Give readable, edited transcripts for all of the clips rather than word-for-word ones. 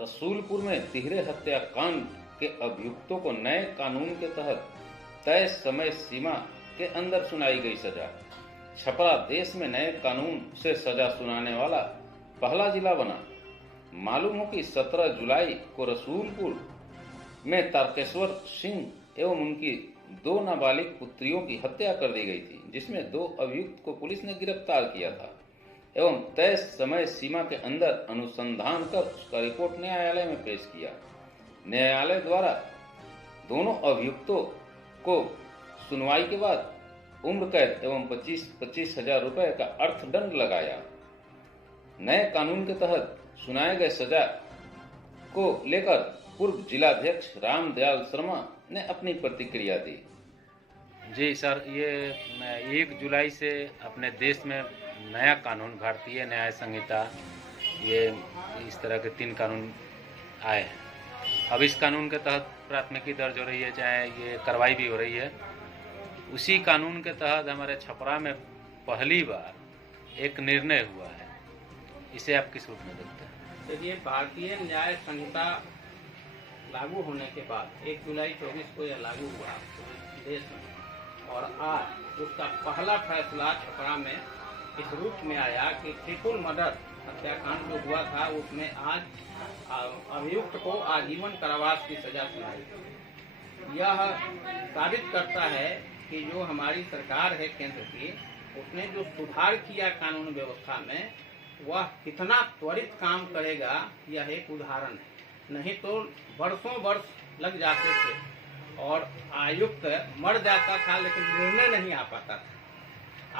रसूलपुर में तिहरे हत्याकांड के अभियुक्तों को नए कानून के तहत तय समय सीमा के अंदर सुनाई गई सजा। छपरा देश में नए कानून से सजा सुनाने वाला पहला जिला बना। मालूम हो कि 17 जुलाई को रसूलपुर में तारकेश्वर सिंह एवं उनकी 2 नाबालिग पुत्रियों की हत्या कर दी गई थी, जिसमें 2 अभियुक्त को पुलिस ने गिरफ्तार किया था एवं तय समय सीमा के अंदर अनुसंधान कर उसका रिपोर्ट न्यायालय में पेश किया। न्यायालय द्वारा दोनों अभियुक्तों को सुनवाई के बाद उम्र कैद एवं 25-25 हजार रुपए का अर्थदंड लगाया। नए कानून के तहत सुनाए गए सजा को लेकर पूर्व जिलाध्यक्ष रामदयाल शर्मा ने अपनी प्रतिक्रिया दी। जी सर, ये 1 जुलाई से अपने देश में नया कानून, भारतीय न्याय संहिता, ये इस तरह के 3 कानून आए हैं। अब इस कानून के तहत प्राथमिकी दर्ज हो रही है, चाहे ये कार्रवाई भी हो रही है। उसी कानून के तहत हमारे छपरा में पहली बार एक निर्णय हुआ है। इसे आप किस रूप में देखते हैं? देखिए, भारतीय न्याय संहिता लागू होने के बाद 1 जुलाई 24 को यह लागू हुआ देश में, और आज उसका पहला फैसला छपरा में इस रूप में आया कि ट्रिपल मर्डर हत्याकांड जो हुआ था उसमें आज अभियुक्त को आजीवन कारावास की सजा सुनाई। यह साबित करता है कि जो हमारी सरकार है केंद्र की, उसने जो सुधार किया कानून व्यवस्था में, वह कितना त्वरित काम करेगा, यह एक उदाहरण है। नहीं तो वर्षों वर्ष लग जाते थे और आयुक्त मर जाता था लेकिन निर्णय नहीं आ पाता था।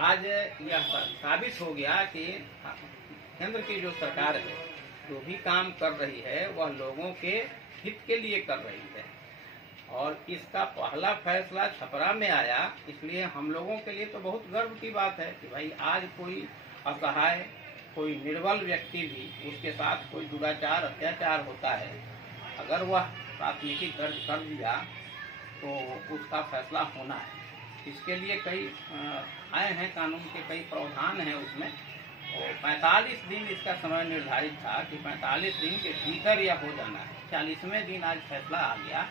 आज यह साबित हो गया कि केंद्र की जो सरकार है, जो भी काम कर रही है वह लोगों के हित के लिए कर रही है, और इसका पहला फैसला छपरा में आया। इसलिए हम लोगों के लिए तो बहुत गर्व की बात है कि भाई आज कोई असहाय, कोई निर्बल व्यक्ति भी, उसके साथ कोई दुराचार, अत्याचार होता है, अगर वह प्राथमिकी दर्ज कर दिया तो उसका फैसला होना है। इसके लिए कई आए हैं, कानून के कई प्रावधान हैं उसमें, और 45 दिन इसका समय निर्धारित था कि 45 दिन के भीतर यह हो जाना है। 40वें दिन आज फैसला आ गया,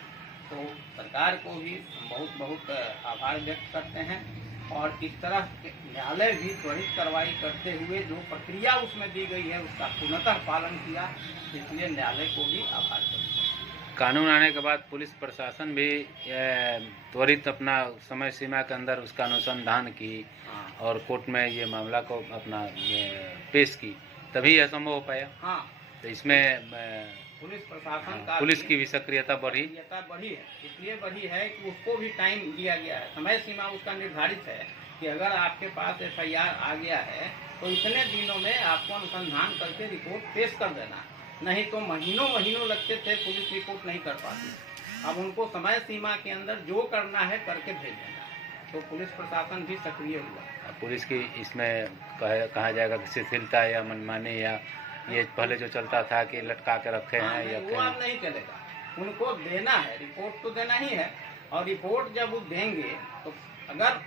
तो सरकार को भी बहुत बहुत आभार व्यक्त करते हैं। और इस तरह न्यायालय भी त्वरित कार्रवाई करते हुए जो प्रक्रिया उसमें दी गई है उसका पूर्णतः पालन किया, इसलिए न्यायालय को भी आभार करते हैं। कानून आने के बाद पुलिस प्रशासन भी त्वरित अपना समय सीमा के अंदर उसका अनुसंधान की और कोर्ट में ये मामला को अपना पेश की, तभी यह संभव हो पाया। हाँ, तो इसमें पुलिस प्रशासन का पुलिस की भी सक्रियता बढ़ी है। इसलिए बढ़ी है कि उसको भी टाइम दिया गया है, समय सीमा उसका निर्धारित है कि अगर आपके पास FIR आ गया है तो इतने दिनों में आपको अनुसंधान करके रिपोर्ट पेश कर देना। नहीं तो महीनों महीनों लगते थे, पुलिस रिपोर्ट नहीं कर पाती। अब उनको समय सीमा के अंदर जो करना है करके भेज देना, तो पुलिस प्रशासन भी सक्रिय हुआ। पुलिस की इसमें कहा जाएगा कि शिथिलता या मनमानी, या ये पहले जो चलता था कि लटका के रखे हैं, या वो अब नहीं चलेगा। उनको देना है, रिपोर्ट तो देना ही है, और रिपोर्ट जब वो देंगे तो अगर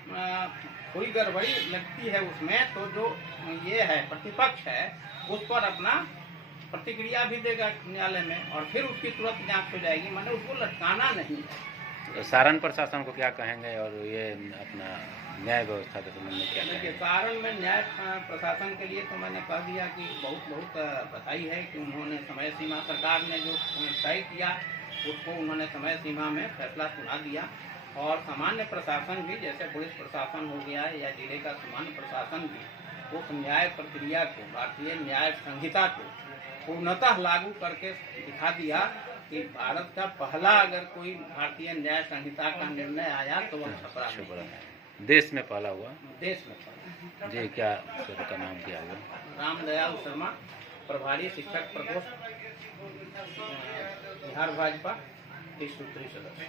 कोई गड़बड़ी लगती है उसमें, तो जो ये है प्रतिपक्ष है उस पर अपना प्रतिक्रिया भी देगा न्यायालय में, और फिर उसकी तुरंत जांच हो जाएगी। मैंने उसको लटकाना नहीं है। तो सारण प्रशासन को क्या कहेंगे, और ये अपना न्याय व्यवस्था के संबंध में क्या कहेंगे? सारण में न्याय प्रशासन के लिए तो मैंने कह दिया कि बहुत बहुत बधाई है कि उन्होंने समय सीमा, सरकार ने जो तय किया उसको उन्होंने समय सीमा में फैसला सुना दिया। और सामान्य प्रशासन भी, जैसे पुलिस प्रशासन हो गया या जिले का सामान्य प्रशासन भी, उस न्याय प्रक्रिया को, भारतीय न्याय संहिता को पूर्णतः लागू करके दिखा दिया कि भारत का पहला अगर कोई भारतीय न्याय संहिता का निर्णय आया तो वह छपरा है। देश में पहला हुआ, देश में पहला। जी, क्या सर का नाम क्या हुआ? रामदयाल शर्मा, प्रभारी शिक्षक प्रकोष्ठ, बिहार भाजपा, 30 सूत्री सदस्य।